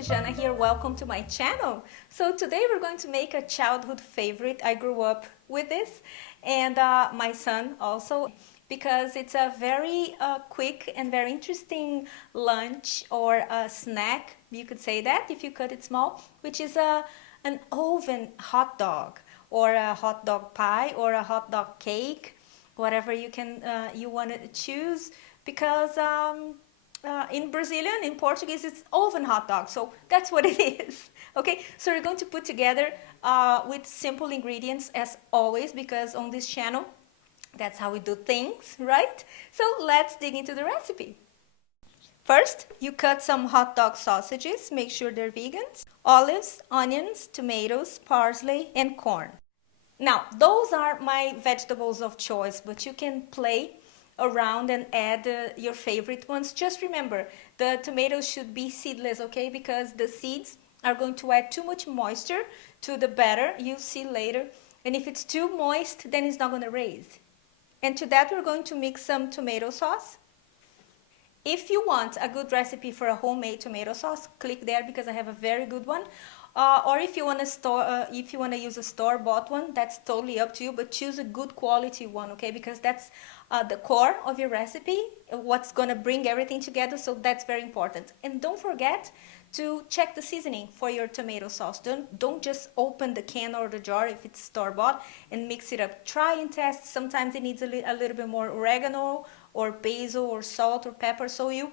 is Jana here. Welcome to my channel. So today we're going to make a childhood favorite. I grew up with this, and my son also, because it's a very quick and very interesting lunch or a snack, you could say that if you cut it small, which is an oven hot dog or a hot dog pie or a hot dog cake, whatever you want to choose, because in Brazilian, in Portuguese, it's oven hot dog. So that's what it is. Okay, so we're going to put together with simple ingredients as always, because on this channel, that's how we do things, right? So let's dig into the recipe. First, you cut some hot dog sausages, make sure they're vegans, olives, onions, tomatoes, parsley, and corn. Now, those are my vegetables of choice, but you can play around and add your favorite ones. Just remember, the tomatoes should be seedless, okay? Because the seeds are going to add too much moisture to the batter. You'll see later. And if it's too moist, then it's not going to raise. And to that, we're going to mix some tomato sauce. If you want a good recipe for a homemade tomato sauce, click there because I have a very good one. Or if you want to use a store-bought one, that's totally up to you. But choose a good quality one, okay? Because that's the core of your recipe, what's going to bring everything together. So that's very important. And don't forget to check the seasoning for your tomato sauce. Don't just open the can or the jar if it's store-bought and mix it up. Try and test. Sometimes it needs a little bit more oregano or basil or salt or pepper, so you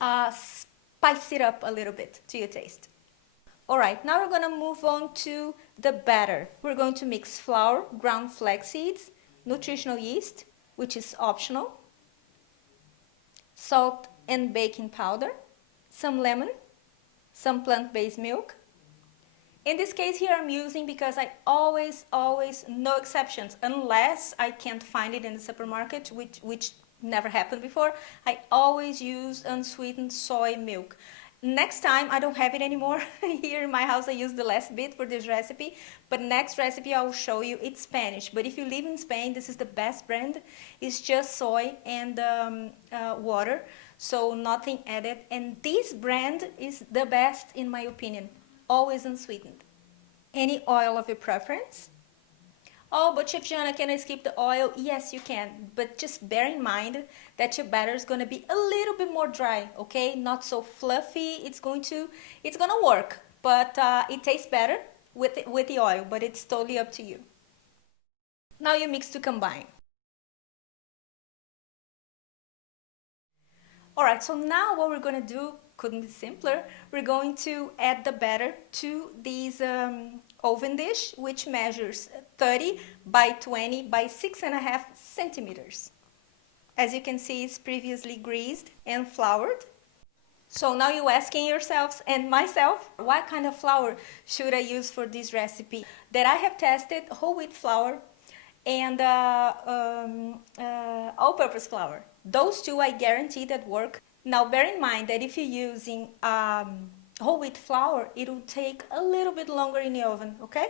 spice it up a little bit to your taste. All right, now we're going to move on to the batter. We're going to mix flour, ground flax seeds, nutritional yeast, which is optional, salt and baking powder, some lemon, some plant-based milk. In this case here I'm using, because I always, no exceptions, unless I can't find it in the supermarket, which never happened before, I always use unsweetened soy milk. Next time, I don't have it anymore. Here in my house I use the last bit for this recipe, but next recipe I will show you, it's Spanish. But if you live in Spain, this is the best brand. It's just soy and water, so nothing added. And this brand is the best in my opinion, always unsweetened. Any oil of your preference. Oh, but Chef Jana, can I skip the oil? Yes, you can, but just bear in mind that your batter is going to be a little bit more dry, okay? Not so fluffy. It's going to work, but it tastes better with the oil, but it's totally up to you. Now you mix to combine. All right, so now what we're going to do, couldn't be simpler, we're going to add the batter to these oven dish, which measures 30 by 20 by 6.5 centimeters. As you can see, it's previously greased and floured. So now you're asking yourselves and myself, what kind of flour should I use for this recipe? That I have tested whole wheat flour and all-purpose flour. Those two I guarantee that work. Now bear in mind that if you're using whole wheat flour, it will take a little bit longer in the oven, okay?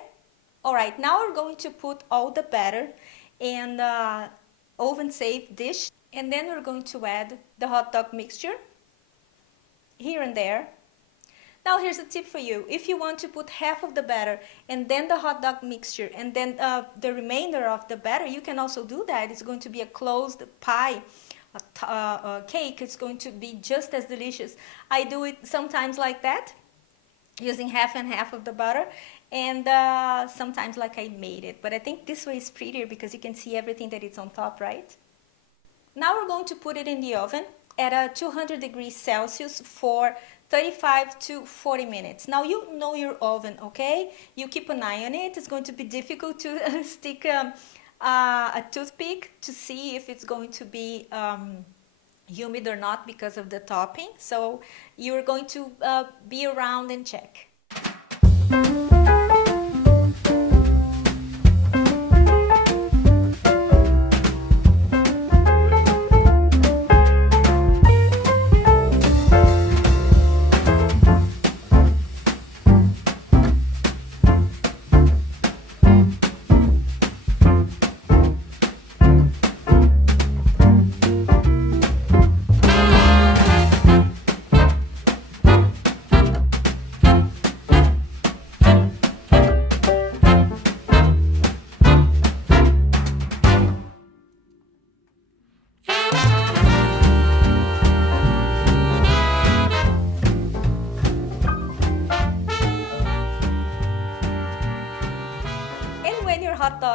All right, now we're going to put all the batter in oven-safe dish, and then we're going to add the hot dog mixture here and there. Now here's a tip for you. If you want to put half of the batter and then the hot dog mixture and then the remainder of the batter, you can also do that. It's going to be a closed pie. Cake. It's going to be just as delicious. I do it sometimes like that, using half and half of the butter, and sometimes like I made it. But I think this way is prettier because you can see everything that it's on top, right? Now we're going to put it in the oven at 200 degrees Celsius for 35 to 40 minutes. Now you know your oven, okay? You keep an eye on it. It's going to be difficult to stick a toothpick to see if it's going to be humid or not because of the topping. So you're going to be around and check.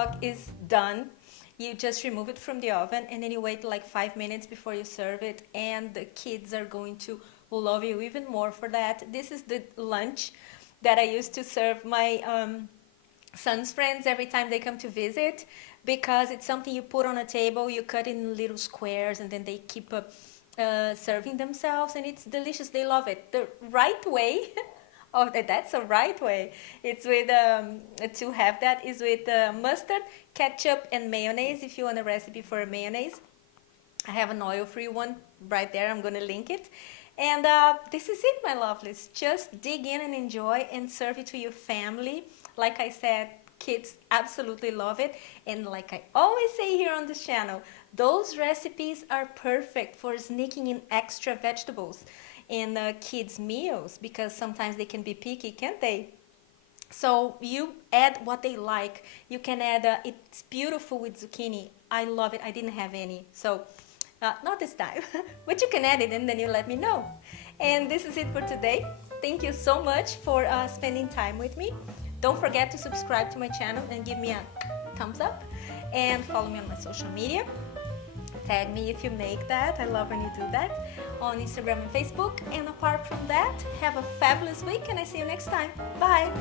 dog is done, you just remove it from the oven and then you wait like 5 minutes before you serve it, and the kids are going to love you even more for that. This is the lunch that I used to serve my son's friends every time they come to visit, because it's something you put on a table, you cut in little squares, and then they keep serving themselves, and it's delicious. They love it. The right way, oh, that's a right way. It's with, to have that is with mustard, ketchup, and mayonnaise. If you want a recipe for a mayonnaise, I have an oil-free one right there. I'm going to link it. And this is it, my lovelies. Just dig in and enjoy and serve it to your family. Like I said, kids absolutely love it. And like I always say here on this channel, those recipes are perfect for sneaking in extra vegetables in kids' meals, because sometimes they can be picky, can't they? So you add what they like. You can add, it's beautiful with zucchini. I love it. I didn't have any, so not this time, but you can add it and then you let me know. And this is it for today. Thank you so much for spending time with me. Don't forget to subscribe to my channel and give me a thumbs up, and follow me on my social media. Tag me if you make that. I love when you do that on Instagram and Facebook. And apart from that, have a fabulous week, and I see you next time. Bye.